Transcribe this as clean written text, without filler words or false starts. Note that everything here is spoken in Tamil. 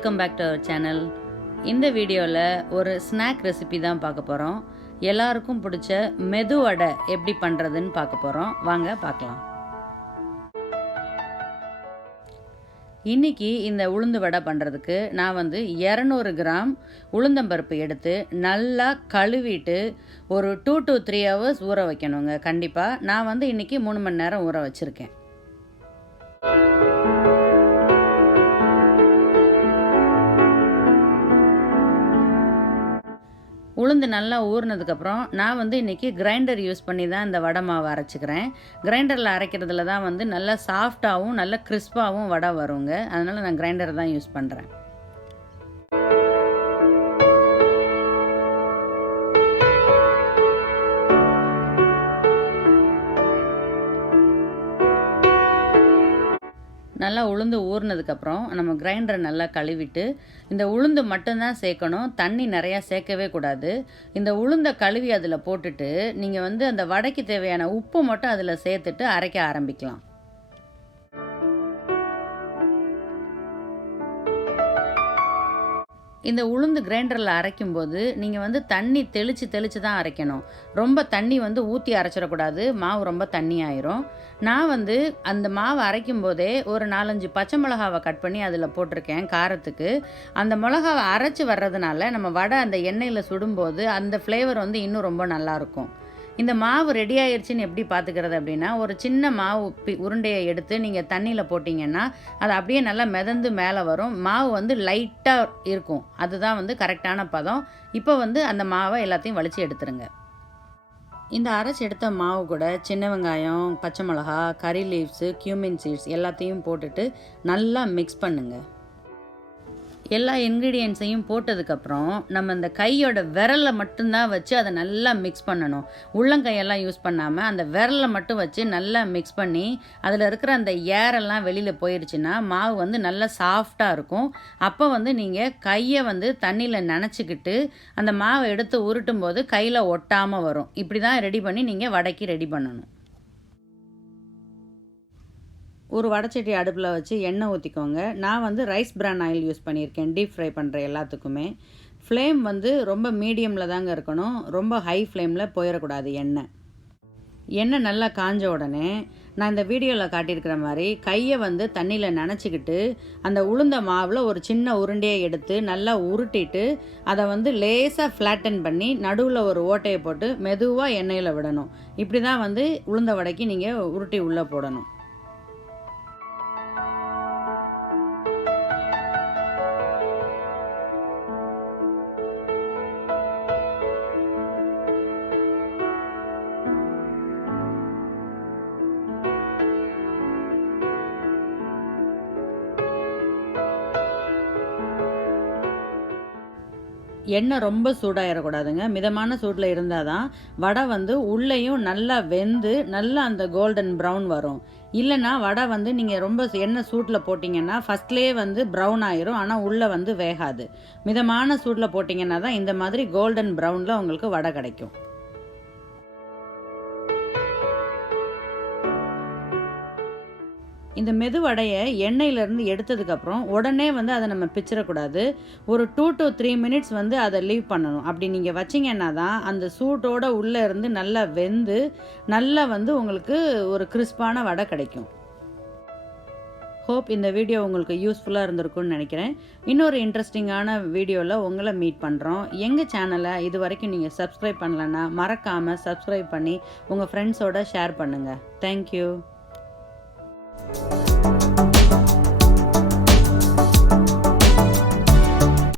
Welcome back to our channel. இந்த வீடியோவில் ஒரு ஸ்நாக் ரெசிபி தான் பார்க்க போகிறோம். எல்லாருக்கும் பிடிச்ச மெது வடை எப்படி பண்ணுறதுன்னு பார்க்க போகிறோம். வாங்க பார்க்கலாம். இன்றைக்கி இந்த உளுந்து வடை பண்ணுறதுக்கு நான் 200 கிராம் உளுந்தம்பருப்பு எடுத்து நல்லா கழுவிட்டு ஒரு 2 to 3 hours ஊற வைக்கணுங்க. கண்டிப்பாக நான் இன்றைக்கி 3 மணி நேரம் ஊற வச்சுருக்கேன். உளுந்து நல்லா ஊறினதுக்கப்புறம் நான் இன்றைக்கி கிரைண்டர் யூஸ் பண்ணி தான் இந்த வடை மாவு அரைச்சிக்கிறேன். கிரைண்டரில் அரைக்கிறதுல தான் நல்லா சாஃப்டாகவும் நல்லா கிறிஸ்பாகவும் வடை வருங்க. அதனால் நான் கிரைண்டர் தான் யூஸ் பண்ணுறேன். நல்லா உளுந்து ஊறினதுக்கப்புறம் நம்ம கிரைண்டரை நல்லா கழுவிட்டு இந்த உளுந்து மட்டும்தான் சேர்க்கணும். தண்ணி நிறையா சேர்க்கவே கூடாது. இந்த உளுந்தை கழுவி அதில் போட்டுட்டு நீங்கள் அந்த வடைக்கு தேவையான உப்பு மட்டும் அதில் சேர்த்துட்டு அரைக்க ஆரம்பிக்கலாம். இந்த உளுந்து கிரைண்டரில் அரைக்கும்போது நீங்கள் தண்ணி தெளித்து தான் அரைக்கணும். ரொம்ப தண்ணி ஊற்றி அரைச்சிடக்கூடாது. மாவு ரொம்ப தண்ணி ஆயிரும். நான் அந்த மாவு அரைக்கும் போதே ஒரு 4-5 பச்சை மிளகாவை கட் பண்ணி அதில் போட்டிருக்கேன் காரத்துக்கு. அந்த மிளகாவை அரைச்சி வர்றதுனால நம்ம வடை அந்த எண்ணெயில் சுடும்போது அந்த ஃப்ளேவர் இன்னும் ரொம்ப நல்லாயிருக்கும். இந்த மாவு ரெடி ஆயிடுச்சின்னு எப்படி பார்த்துக்கிறது அப்படின்னா, ஒரு சின்ன மாவு உருண்டையை எடுத்து நீங்கள் தண்ணியில் போட்டிங்கன்னா அது அப்படியே நல்லா மிதந்து மேலே வரும். மாவு லைட்டாக இருக்கும். அதுதான் கரெக்டான பதம். இப்போ அந்த மாவை எல்லாத்தையும் வலிச்சு எடுத்துருங்க. இந்த அரைச்சி எடுத்த மாவு கூட சின்ன வெங்காயம், பச்சை மிளகா, கறி லீவ்ஸு, கியூமின் சீட்ஸ் எல்லாத்தையும் போட்டுட்டு நல்லா மிக்ஸ் பண்ணுங்கள். எல்லா இன்க்ரீடியன்ஸையும் போட்டதுக்கப்புறம் நம்ம இந்த கையோட விரலை மட்டும்தான் வச்சு அதை நல்லா மிக்ஸ் பண்ணணும். உள்ளங்கையெல்லாம் யூஸ் பண்ணாமல் அந்த விரலை மட்டும் வச்சு நல்லா மிக்ஸ் பண்ணி அதில் இருக்கிற அந்த ஏரெல்லாம் வெளியில் போயிடுச்சுன்னா மாவு நல்லா சாஃப்டாக இருக்கும். அப்போ நீங்கள் கையை தண்ணியில் நனைச்சிக்கிட்டு அந்த மாவை எடுத்து உருட்டும் போது கையில் ஒட்டாமல் வரும். இப்படி தான் ரெடி பண்ணி நீங்கள் வடைக்கு ரெடி பண்ணணும். ஒரு வடைச்சட்டி அடுப்பில் வச்சு எண்ணெய் ஊற்றிக்கோங்க. நான் ரைஸ் பிரான் ஆயில் யூஸ் பண்ணியிருக்கேன் டீப் ஃப்ரை பண்ணுற எல்லாத்துக்குமே. ஃப்ளேம் ரொம்ப மீடியமில் தாங்க இருக்கணும். ரொம்ப ஹை ஃப்ளேமில் போயிடக்கூடாது. எண்ணெய் நல்லா காஞ்ச உடனே நான் இந்த வீடியோவில் காட்டியிருக்கிற மாதிரி கையை தண்ணியில் நனைச்சிக்கிட்டு அந்த உளுந்த மாவில் ஒரு சின்ன உருண்டையை எடுத்து நல்லா உருட்டிட்டு அதை லேசாக ஃப்ளாட்டன் பண்ணி நடுவில் ஒரு ஓட்டையை போட்டு மெதுவாக எண்ணெயில் விடணும். இப்படி தான் உளுந்த வடைக்கு நீங்கள் உருட்டி உள்ளே போடணும். எண்ணெய் ரொம்ப சூடாகிடக்கூடாதுங்க. மிதமான சூட்டில் இருந்தால் தான் வடை உள்ளேயும் நல்லா வெந்து நல்லா அந்த கோல்டன் ப்ரௌன் வரும். இல்லைன்னா வடை நீங்கள் ரொம்ப எண்ணெய் சூட்டில் போட்டிங்கன்னா ஃபஸ்ட்லேயே ப்ரௌன் ஆயிரும். ஆனால் உள்ளே வேகாது. மிதமான சூட்டில் போட்டிங்கன்னா தான் இந்த மாதிரி கோல்டன் ப்ரௌனில் உங்களுக்கு வடை கிடைக்கும். இந்த மெது வடையை எண்ணெயிலேருந்து எடுத்ததுக்கப்புறம் உடனே அதை நம்ம பிச்சிடக்கூடாது. ஒரு 2 to 3 minutes அதை லீவ் பண்ணணும். அப்படி நீங்கள் வச்சிங்கன்னா தான் அந்த சூட்டோட உள்ளே இருந்து நல்லா வெந்து நல்லா உங்களுக்கு ஒரு கிறிஸ்பான வடை கிடைக்கும். ஹோப் இந்த வீடியோ உங்களுக்கு யூஸ்ஃபுல்லாக இருந்திருக்கும்னு நினைக்கிறேன். இன்னொரு இன்ட்ரெஸ்டிங்கான வீடியோவில் உங்களை மீட் பண்ணுறோம். எங்கள் சேனலை இது வரைக்கும் நீங்கள் சப்ஸ்கிரைப் பண்ணலன்னா மறக்காமல் சப்ஸ்கிரைப் பண்ணி உங்கள் ஃப்ரெண்ட்ஸோட ஷேர் பண்ணுங்கள். தேங்க்யூ.